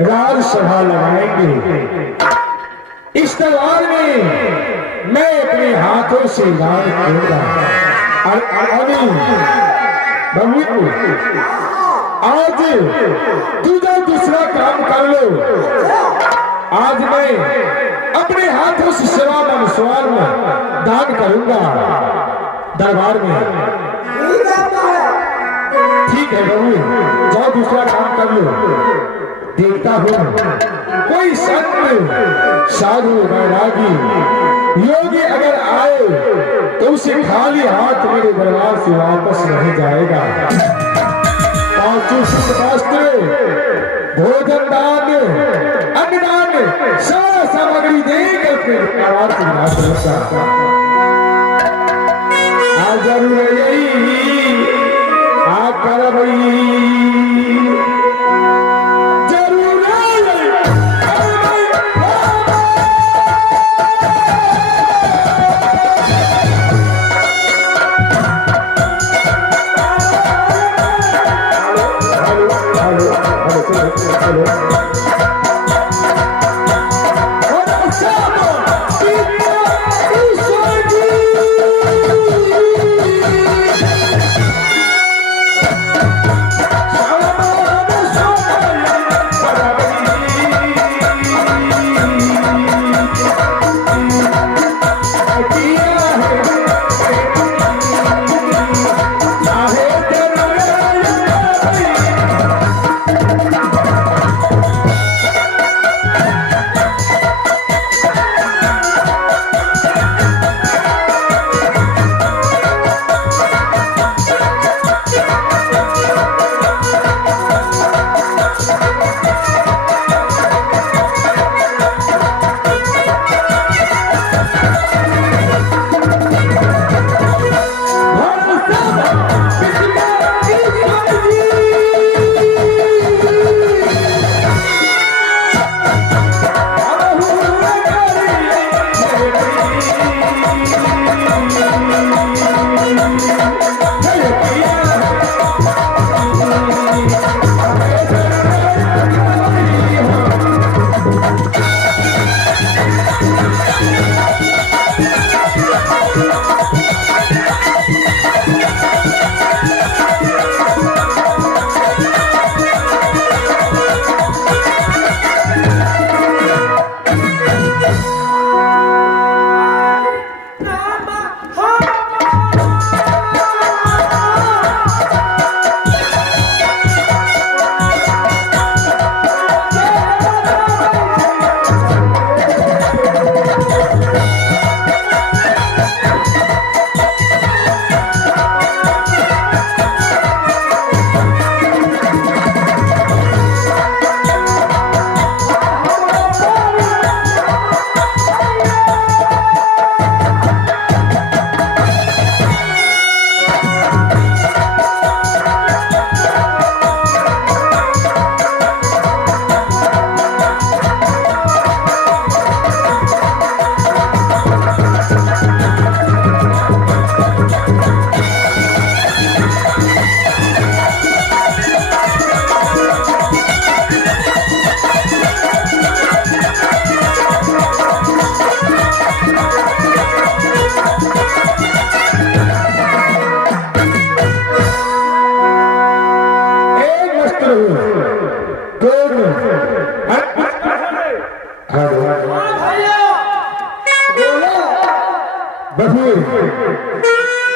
राजसभा लगाएंगे। इस तलवार में मैं अपने हाथों से वार करूंगा। और आज तू जो दूसरा काम कर लो, आज मैं अपने हाथों से सेवा में स्वर्ण दान करूंगा दरबार में। ठीक है प्रभु, जाओ दूसरा काम कर लो। देखता हूँ कोई संत साधु बैरागी योगी अगर आए तो उसे खाली हाथ मेरे दरबार से वापस नहीं जाएगा। पांचों शास्त्र, भोजन दान, अन्नदान, सारा सामग्री देकर फिर दरबार से वापस जाता। आज जरूर यही आकर भाई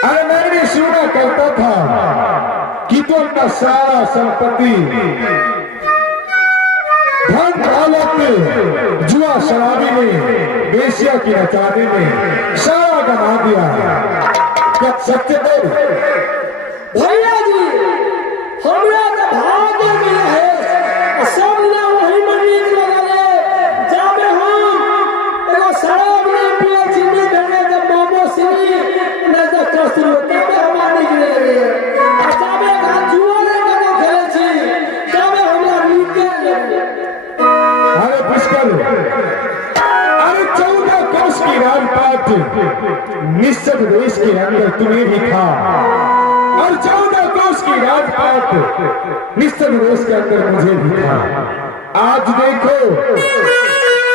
अरे मैंने सुना करता था कि तो अपना सारा संपत्ति धन दौलत जुआ शराबी में बेसिया की नचाने में सारा गंवा दिया। क्या सत्य बोल भैया जी, हमरा तो भाग्य में है सामने वही मनी लगले जाबे हम एगो शराब ने पिए जिंदगी धरने के मोमो सिनी न तो कसरो के मानी गिरे जाबे का जुआ ने कनो खेले छी जाबे हमरा नीचे। अरे पुष्कर, अरे 14 कोस की राजपाट निश्चित देश के अंदर तुम्हें भी था और 14 कोस की राजपाट निश्चित देश के अंदर मुझे भी था। आज देखो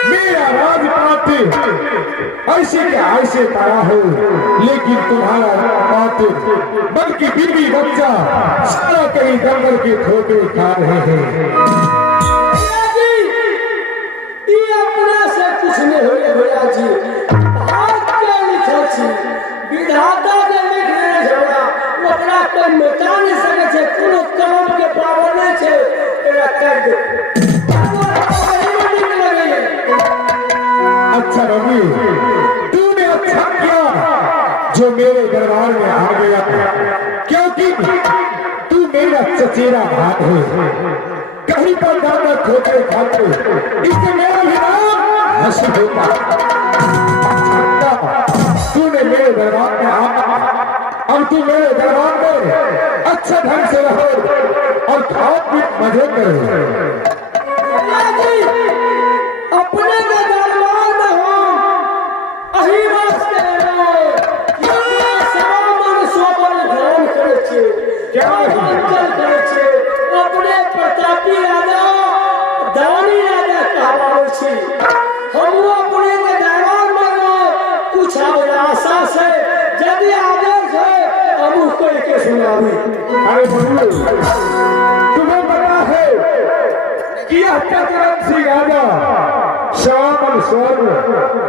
मेरा राजपाट ऐसे के ऐसे पड़ा हो, लेकिन तुम्हारा राजपाट बल्कि बीवी बच्चा सारा कहीं दंगल के खोटे खा रहे हैं। ये अपना से कुछ नहीं होले भैया जी। आज के लिखल छी विधाता ने लिख देने झगड़ा ओकरा कोई मिटा नहीं सके छे, कोनो काम के पावर नहीं छे एरा कर दे। अच्छा रवि, तूने अच्छा किया जो मेरे दरबार में आ गया, क्योंकि तू मेरा चचेरा भाग है। कहीं पर जाकर खोटे खाते इससे मेरा भी नाम हंसी होता। तूने मेरे दरबार में अब तू मेरे दरबार में अच्छा ढंग से रहो और खाओ पी मजे करो। अपने के दरबार में हो अही वास्ते ये सामान सोबर ध्यान करे छे, क्या अंचल करे छे। अपने प्रतापी राजा दानी राजा कहवावे छे। हम अपने के दरबार में कुछ आशा से यदि आदेश है हम उसको के सुनावी। अरे बंधु, तुम्हें पता है कि यह चतुरंशी राजा श्यामल स्वर्ग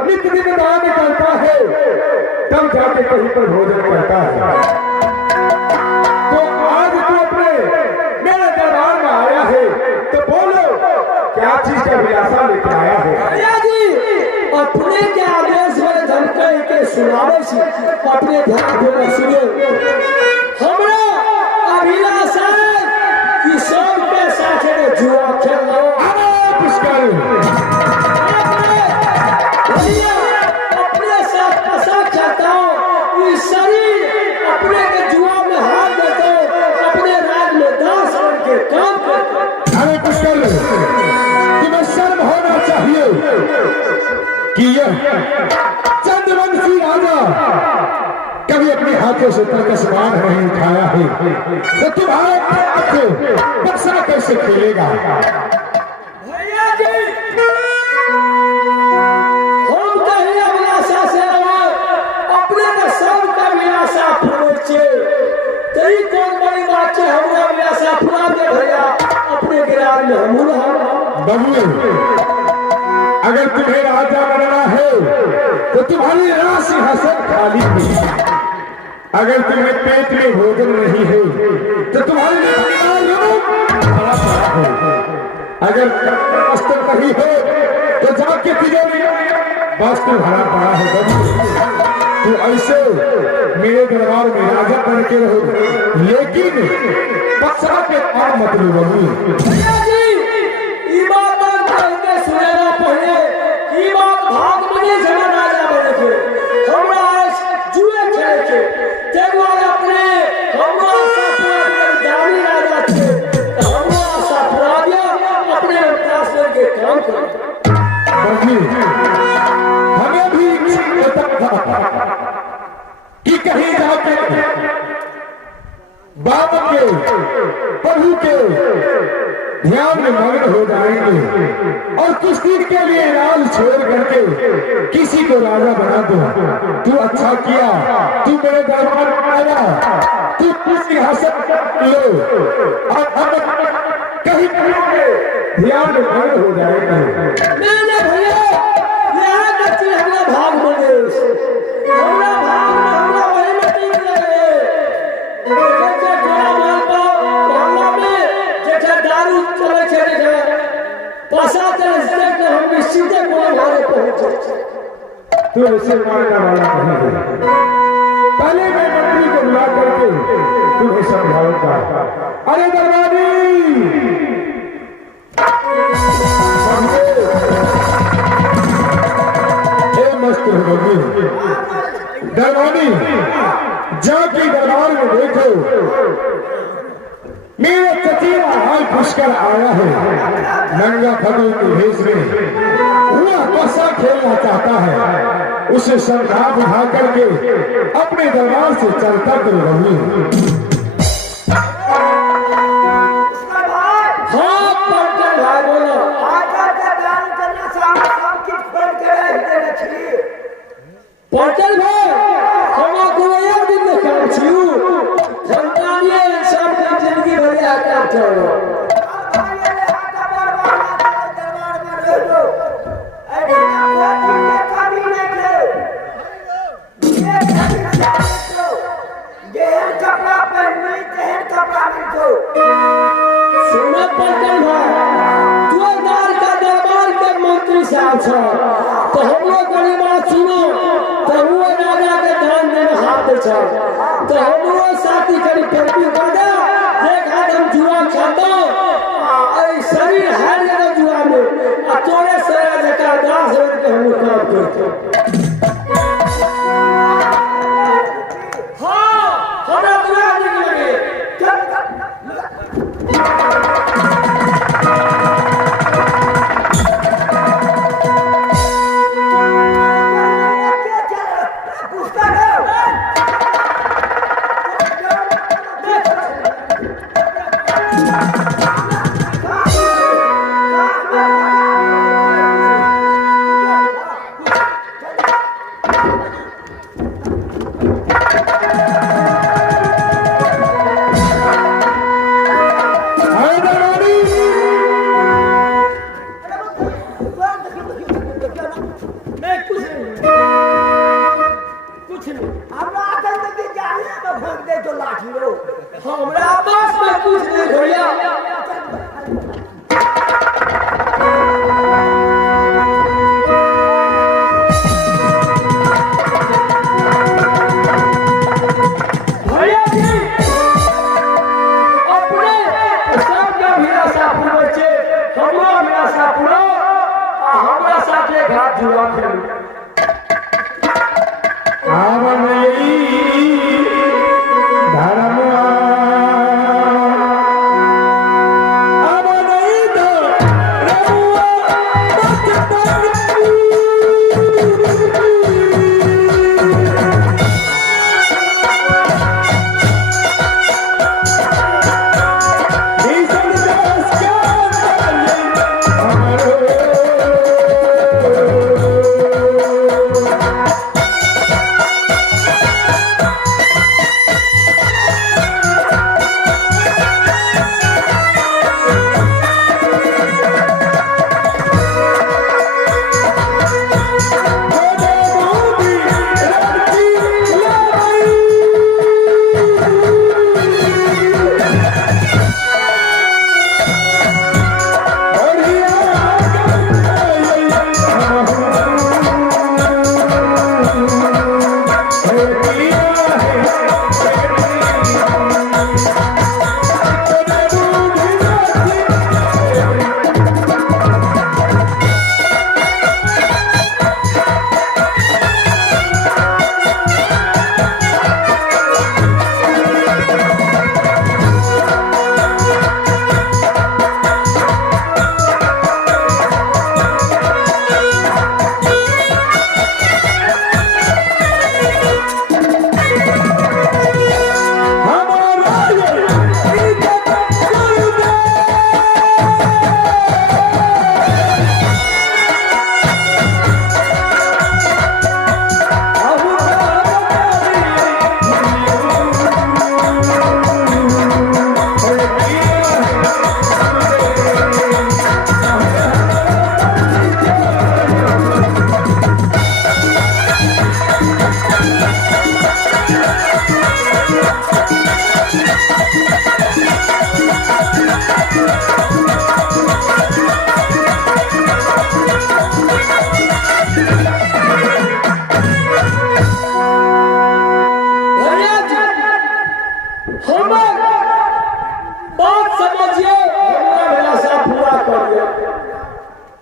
नित्य दिन दान करता है, तब जाके कहीं पर भोजन करता है। तो आज तू अपने मेरे दरबार में आया है, तो बोलो क्या चीज का विलासा लेके आया है? भैया जी अपने के आदेश में धमकाई के सुनावे छी, अपने ध्यान देना सुनिए। हमरा अभिलाषा है कि सबके साथे जुआ खेलो। अरे पुष्कर, भैया अपने साथ पैसा खाता हूँ, ये शरीर अपने के जुआ में हाथ देते अपने राज में दास बन के काम करते। अरे पुष्कर, तुम्हें शर्म होना चाहिए कि यह चंद्रवंशी राजा कभी अपने हाथों से तर्कसमान नहीं उठाया है, तो तुम्हारा हाथ बक्सा कैसे खेलेगा? भैया जी हम कहीं अभिलाषा से अपने का सब का अभिलाषा पूरे छे। तेरी कौन बड़ी बात है? हमरा अभिलाषा पूरा दे भैया, अपने गिरार में हम रहा। बबू, अगर तुम्हें राजा बनना है तो तुम्हारी राशि हसन खाली है। अगर तुम्हें पेट में भोजन नहीं है तो तुम्हारे लिए बड़ा बड़ा है। अगर वस्त्र नहीं है तो जाके तिजोरी वस्त्र भरा पड़ा है। बबू, तो ऐसे मेरे दरबार में राजा बन के रहो, लेकिन बक्सा के काम मत लो। बबू भैया जी ई बात कहके सुनेला पहले ई बात भाग में नहीं जमा राजा बने के हमरा जुए खेले के तेगो अपने हमरा आशा दानी राजा छे, तो हमरा आशा पूरा अपने विकास के काम कर। हमें भी पता था कि कहीं जाकर बाबा के प्रभु के ध्यान में मग्न हो जाएंगे और कुछ दिन के लिए राज छोड़ करके किसी को राजा बना दो। तू अच्छा किया, तू मेरे दरबार में आया, तू किसी हासिल लो और हम कहीं ध्यान में मग्न हो जाएंगे। मैंने भैया यहाँ का चीज हमरा भाग में दे, हमरा भाग में हमरा वही में टीक लगे। जैसे गोला माल पाओ मोहल्ला में जैसे दारू चले छे पासा चले से हम भी सीधे गोला मारे पहुंचे। तो ऐसे मारने वाला नहीं है। पहले मैं मंत्री को बुला करके तुम्हें समझाऊंगा। अरे दरबारी, मस्त हो गई दरबारी, जाके दरबार में देखो मेरा चचेरा हाल पुष्कर आया है, नंगा खड़ों के भेष में। वह बसा खेलना चाहता है, उसे समझा बुझा करके अपने दरबार से चलता करो। हाँ पट्टे भाई बोलो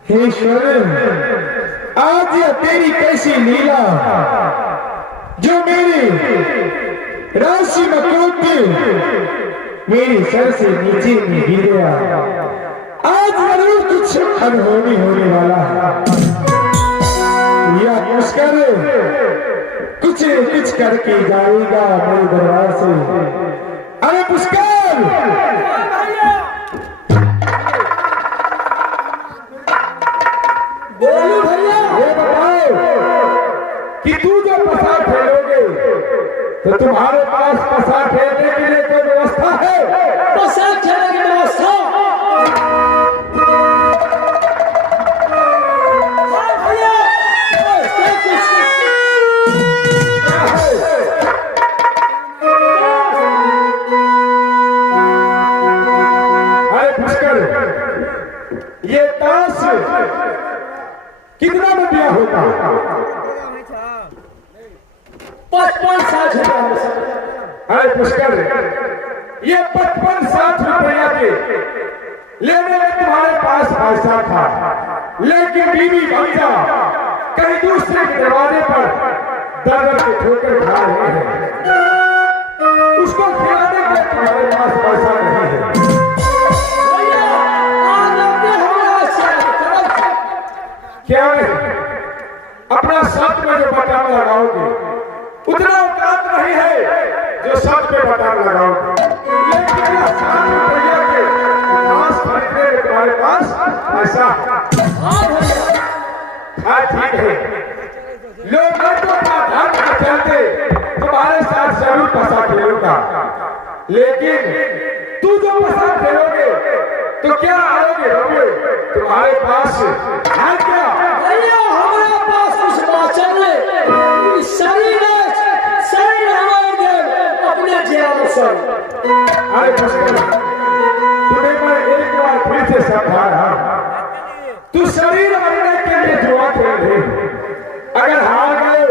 हे ईश्वर, आज यह तेरी कैसी लीला जो मेरी राशि मकोट मेरी सर से नीचे में गिरा। आज जरूर कुछ अनहोनी होने वाला है। यह पुष्कर कुछ न कुछ करके जाएगा मेरे दरबार से। अरे पुष्कर, बोलो भैया। ये बताओ कि तू जो पसार फेरोगे तो तुम्हारे पास पसार फेरने के लिए कोई व्यवस्था है? पसार खेलने की व्यवस्था भैया, क्या कुछ अरे पुष्कर, ये ताश कितना में दिया होगा? 55-60 रुपया। अरे पुष्कर, ये 55-60 रुपया के लेने में तुम्हारे पास पैसा था, लेकिन बीवी भैया कहीं दूसरे के दरवाजे पर दरबार के ठोकर खा रहे हैं। उसको खिलाने के तुम्हारे पास पैसा नहीं है। भैया, आज आपने हमारा साथ क्या अपना शर्त में जो बटाम लगाओगे उतना औकात नहीं है जो शर्त में बटाम लगाओगे। लेकिन यह 60 रुपया के मांस खरीदने में तुम्हारे पास पैसा है। हाँ ठीक है, लोग तो धन में चलते तुम्हारे साथ जरूर पैसा खेलूंगा, लेकिन तू जो पैसा खेलोगे तो क्या आओगे रहोगे? तुम्हारे पास है क्या? भैया, हमारे पास कुछ वाचन है। शरीर हमारे देव अपने जीवन से। अरे पुष्कर, तुम्हें मैं एक बार फिर से समझा रहा हूं, तू शरीर मरने के लिए जुआ खेल रहे हो। अगर हार गए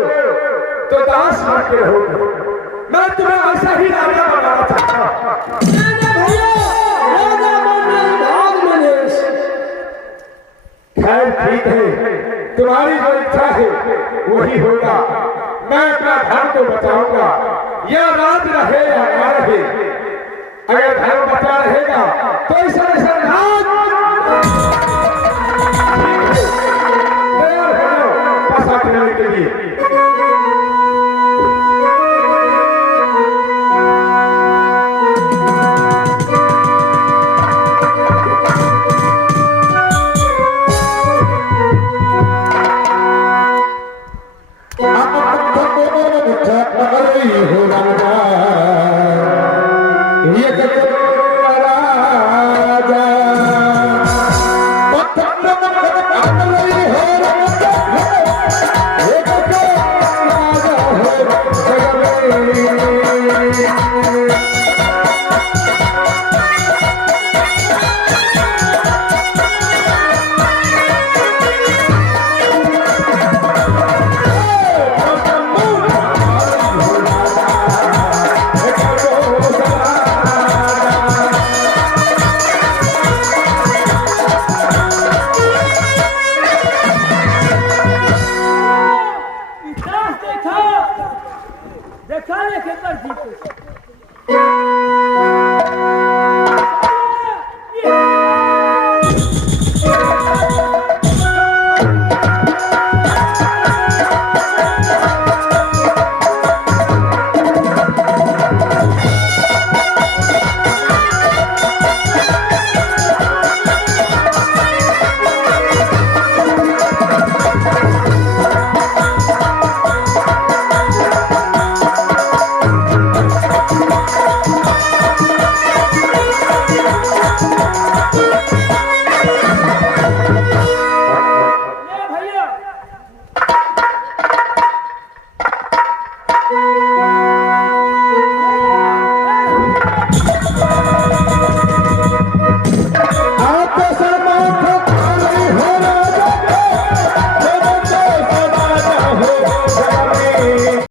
तो दास मर के रहोगे। मैं तुम्हें ऐसा ही राजा बनाना चाहता हूं। भैया, राजा बनने भाग में नहीं। खैर ठीक है, तुम्हारी जो इच्छा है वही होगा। मैं अपना धर्म को बचाऊंगा, यह राज रहे या ना रहे। अगर धर्म बचा रहेगा तो ऐसा राज